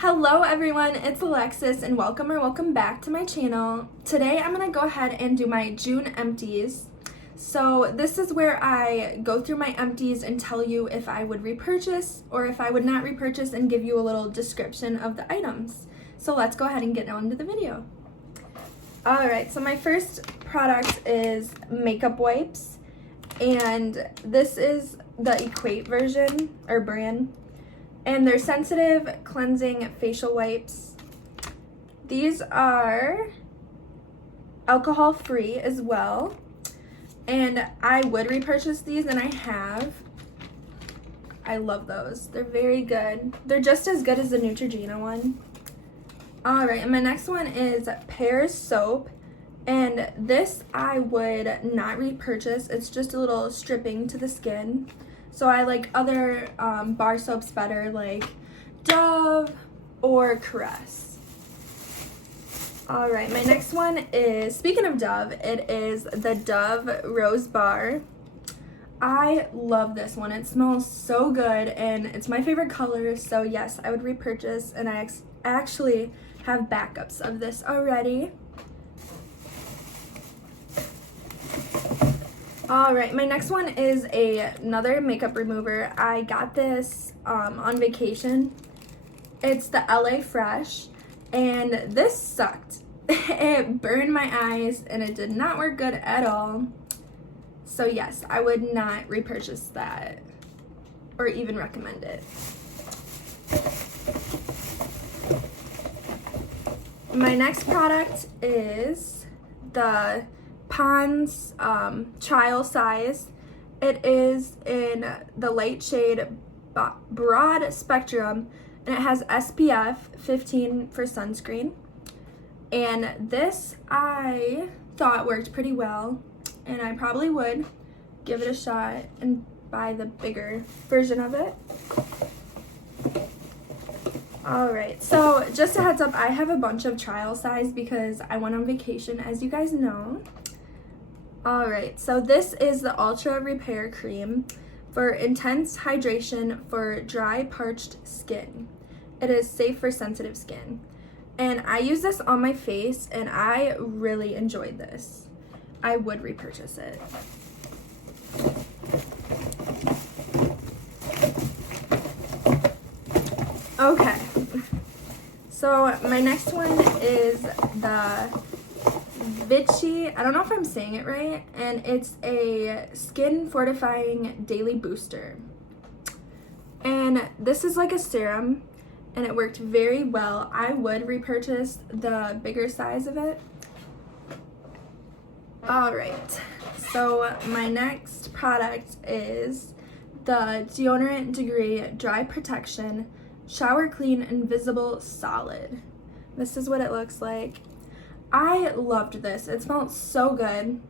Hello everyone, it's Alexis and welcome back to my channel. Today I'm going to go ahead and do my June empties. So this is where I go through my empties and tell you if I would repurchase or if I would not repurchase and give you a little description of the items. So let's go ahead and get on to the video. Alright, so my first product is makeup wipes, and this is the Equate version or brand. And they're sensitive cleansing facial wipes. These are alcohol free as well. And I would repurchase these, and I have. I love those. They're very good. They're just as good as the Neutrogena one. Alright, and my next one is Pears Soap. And this I would not repurchase. It's just a little stripping to the skin. So I like other bar soaps better, like Dove or Caress. Alright, my next one is, speaking of Dove, it is the Dove Rose Bar. I love this one. It smells so good, and it's my favorite color, so yes, I would repurchase, and I actually have backups of this already. Alright, my next one is another makeup remover. I got this on vacation. It's the LA Fresh, and this sucked. It burned my eyes, and it did not work good at all. So yes, I would not repurchase that or even recommend it. My next product is the Pond's trial size. It is in the light shade broad spectrum, and it has SPF 15 for sunscreen. And this I thought worked pretty well, and I probably would give it a shot and buy the bigger version of it. Alright, so just a heads up, I have a bunch of trial size because I went on vacation, as you guys know. Alright, so this is the Ultra Repair Cream for intense hydration for dry, parched skin. It is safe for sensitive skin. And I use this on my face, and I really enjoyed this. I would repurchase it. Okay, so my next one is the Vichy, I don't know if I'm saying it right, and it's a skin fortifying daily booster. And this is like a serum, and it worked very well. I would repurchase the bigger size of it. Alright, so my next product is the Deodorant Degree Dry Protection Shower Clean Invisible Solid. This is what it looks like. I loved this. It smelled so good.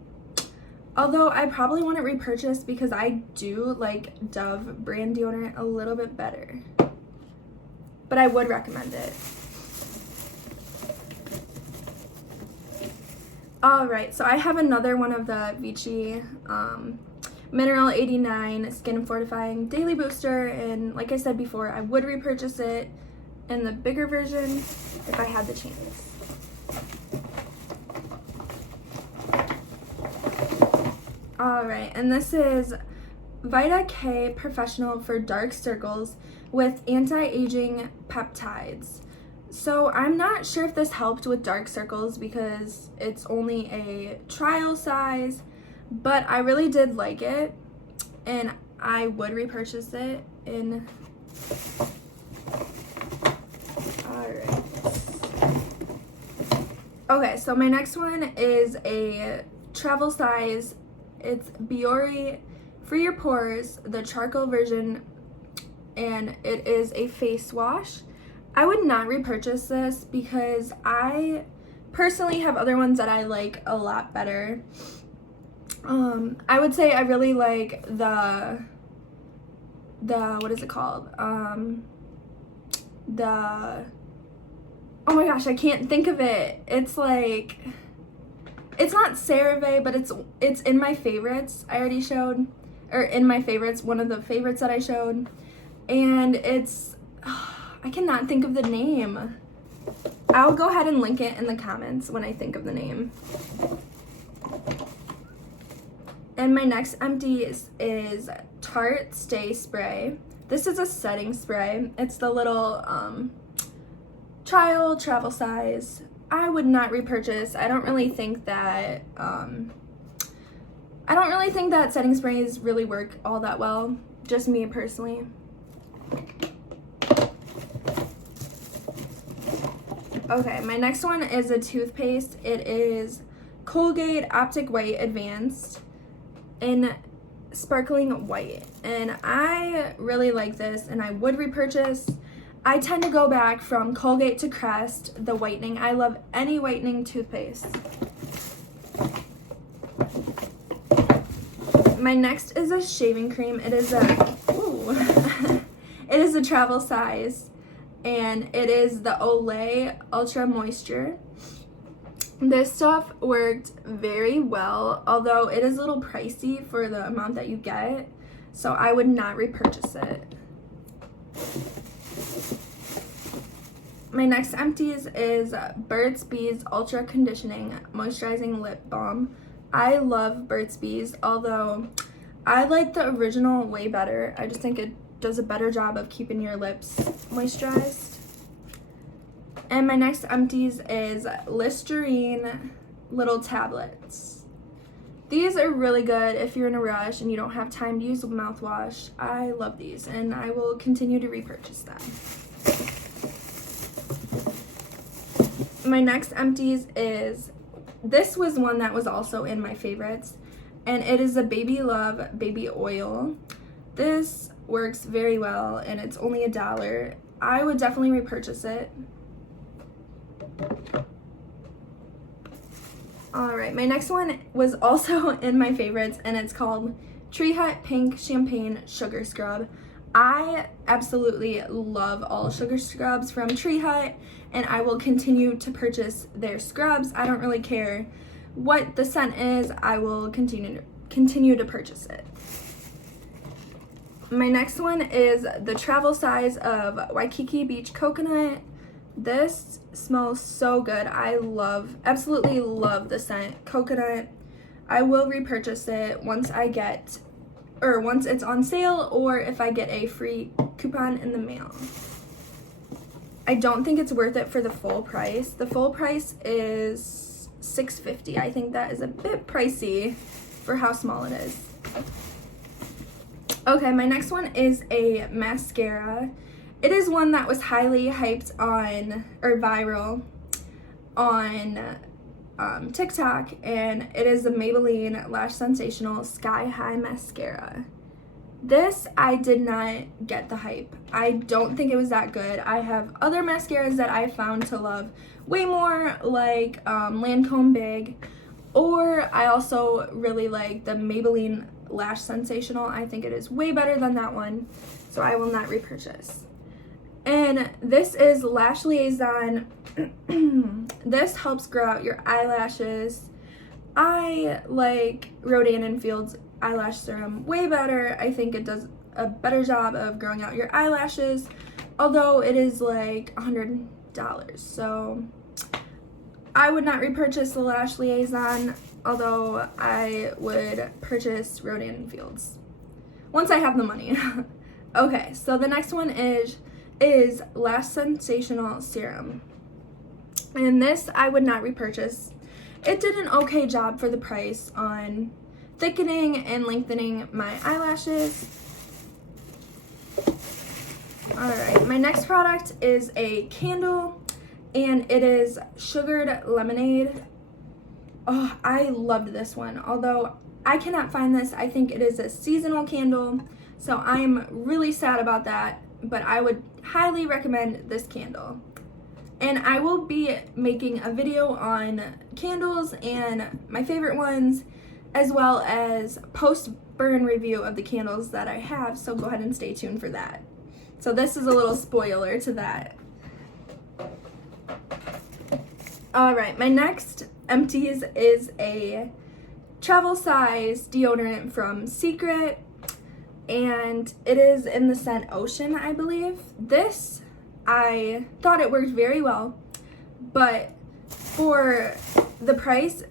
Although I probably want to repurchase because I do like Dove brand deodorant a little bit better. But I would recommend it. Alright, so I have another one of the Vichy Mineral 89 Skin Fortifying Daily Booster, and like I said before, I would repurchase it in the bigger version if I had the chance. Alright, and this is Vita K Professional for Dark Circles with anti-aging peptides. So I'm not sure if this helped with dark circles because it's only a trial size, but I really did like it, and I would repurchase it in. Alright. Okay, so my next one is a travel size. It's Biore For Your Pores, the charcoal version, and it is a face wash. I would not repurchase this because I personally have other ones that I like a lot better. I would say I really like the what is it called? Oh my gosh, I can't think of it. It's like, it's not CeraVe, but it's in my favorites I already showed, or in my favorites, one of the favorites that I showed, and it's I cannot think of the name. I'll go ahead and link it in the comments when I think of the name. And my next empty is Tarte Stay Spray. This is a setting spray. It's the little travel size. I would not repurchase. I don't really think that setting sprays really work all that well. Just me personally. Okay, my next one is a toothpaste. It is Colgate Optic White Advanced in sparkling white, and I really like this and I would repurchase. I tend to go back from Colgate to Crest, the whitening. I love any whitening toothpaste. My next is a shaving cream. It is a it is a travel size, and it is the Olay Ultra Moisture. This stuff worked very well, although it is a little pricey for the amount that you get, so I would not repurchase it. My next empties is Burt's Bees Ultra Conditioning Moisturizing Lip Balm. I love Burt's Bees, although I like the original way better. I just think it does a better job of keeping your lips moisturized. And my next empties is Listerine little tablets. These are really good if you're in a rush and you don't have time to use a mouthwash. I love these and I will continue to repurchase them. My next empties is, this was one that was also in my favorites, and it is a Baby Love Baby Oil. This works very well and it's only $1. I would definitely repurchase it. Alright, my next one was also in my favorites, and it's called Tree Hut Pink Champagne Sugar Scrub. I absolutely love all sugar scrubs from Tree Hut, and I will continue to purchase their scrubs. I don't really care what the scent is. I will continue to purchase it. My next one is the travel size of Waikiki Beach Coconut. This smells so good. I absolutely love the scent coconut. I will repurchase it once it's on sale, or if I get a free coupon in the mail. I don't think it's worth it for the full price. The full price is $6.50. I think that is a bit pricey for how small it is. Okay, my next one is a mascara. It is one that was highly hyped on, or viral on TikTok, and it is the Maybelline Lash Sensational Sky High Mascara. This, I did not get the hype. I don't think it was that good. I have other mascaras that I found to love way more, like Lancome Big, or I also really like the Maybelline Lash Sensational. I think it is way better than that one, so I will not repurchase. And this is Lash Liaison. This helps grow out your eyelashes. I like Rodan & Field's eyelash serum way better. I think it does a better job of growing out your eyelashes, although it is like $100. So I would not repurchase the Lash Liaison, although I would purchase Rodan & Field's once I have the money. Okay, so the next one is Lash Sensational Serum, and this I would not repurchase. It did an okay job for the price on thickening and lengthening my eyelashes. Alright, my next product is a candle, and it is Sugared Lemonade. Oh, I loved this one, although I cannot find this. I think it is a seasonal candle, so I'm really sad about that, but I would highly recommend this candle. And I will be making a video on candles and my favorite ones, as well as post-burn review of the candles that I have, so go ahead and stay tuned for that. So this is a little spoiler to that. Alright, my next empties is a travel size deodorant from Secret, and it is in the scent Ocean, I believe. This I thought it worked very well, but for the price,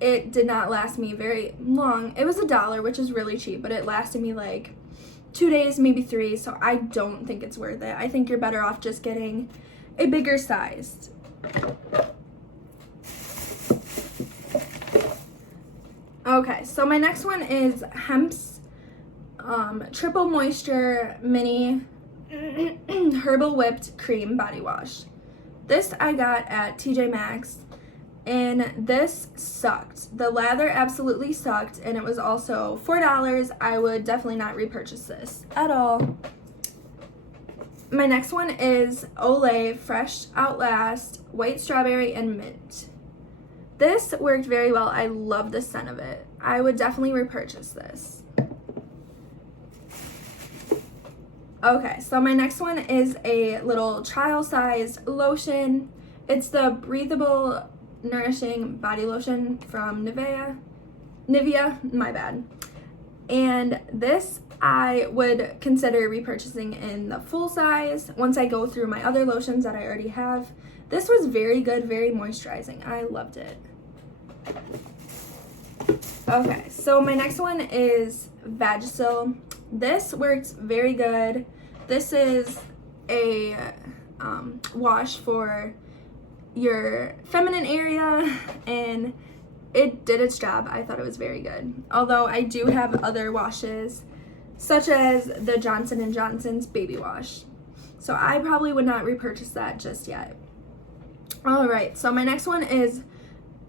it did not last me very long. It was $1, which is really cheap, but it lasted me like 2 days, maybe 3, so I don't think it's worth it. I think you're better off just getting a bigger size. Okay, so my next one is Hemp's Triple Moisture Mini Herbal Whipped Cream Body Wash. This I got at TJ Maxx, and this sucked. The lather absolutely sucked, and it was also $4. I would definitely not repurchase this at all. My next one is Olay Fresh Outlast White Strawberry and Mint. This worked very well. I love the scent of it. I would definitely repurchase this. Okay, so my next one is a little trial-sized lotion. It's the Breathable Nourishing Body Lotion from Nivea, my bad. And this I would consider repurchasing in the full size once I go through my other lotions that I already have. This was very good, very moisturizing. I loved it. Okay, so my next one is Vagisil. This works very good. This is a wash for your feminine area, and it did its job. I thought it was very good. Although I do have other washes, such as the Johnson & Johnson's Baby Wash. So I probably would not repurchase that just yet. Alright, so my next one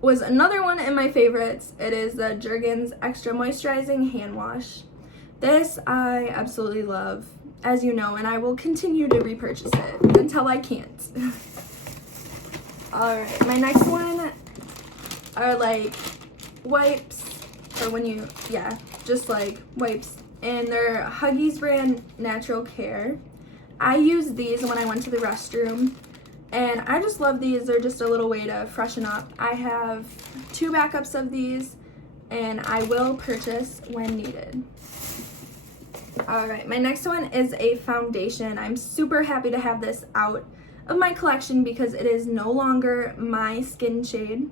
was another one in my favorites. It is the Jergens Extra Moisturizing Hand Wash. This I absolutely love, as you know, and I will continue to repurchase it until I can't. Alright, my next one are like wipes, or when you, just like wipes, and they're Huggies brand Natural Care. I use these when I went to the restroom, and I just love these. They're just a little way to freshen up. I have 2 backups of these, and I will purchase when needed. Alright, my next one is a foundation. I'm super happy to have this out of my collection because it is no longer my skin shade.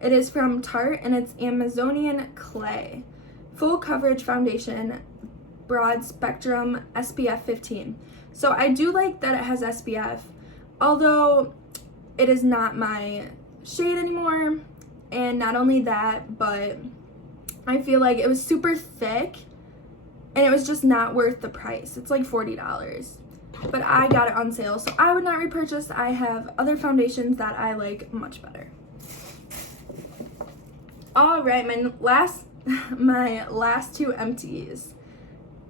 It is from Tarte, and it's Amazonian Clay. Full coverage foundation, broad spectrum, SPF 15. So I do like that it has SPF, although it is not my shade anymore. And not only that, but I feel like it was super thick, and it was just not worth the price. It's like $40. But I got it on sale, so I would not repurchase. I have other foundations that I like much better. Alright, my last 2 empties.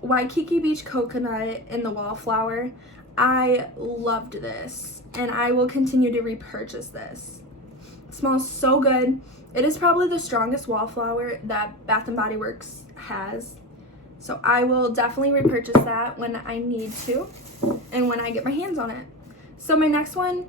Waikiki Beach Coconut in the Wallflower. I loved this, and I will continue to repurchase this. It smells so good. It is probably the strongest Wallflower that Bath & Body Works has. So I will definitely repurchase that when I need to and when I get my hands on it. So my next one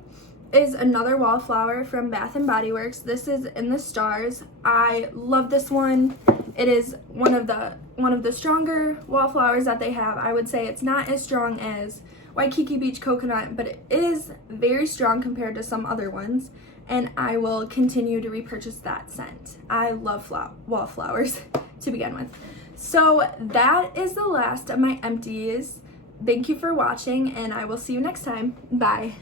is another Wallflower from Bath & Body Works. This is in the Stars. I love this one. It is one of the stronger Wallflowers that they have. I would say it's not as strong as Waikiki Beach Coconut, but it is very strong compared to some other ones, and I will continue to repurchase that scent. I love Wallflowers to begin with. So that is the last of my empties. Thank you for watching, and I will see you next time. Bye.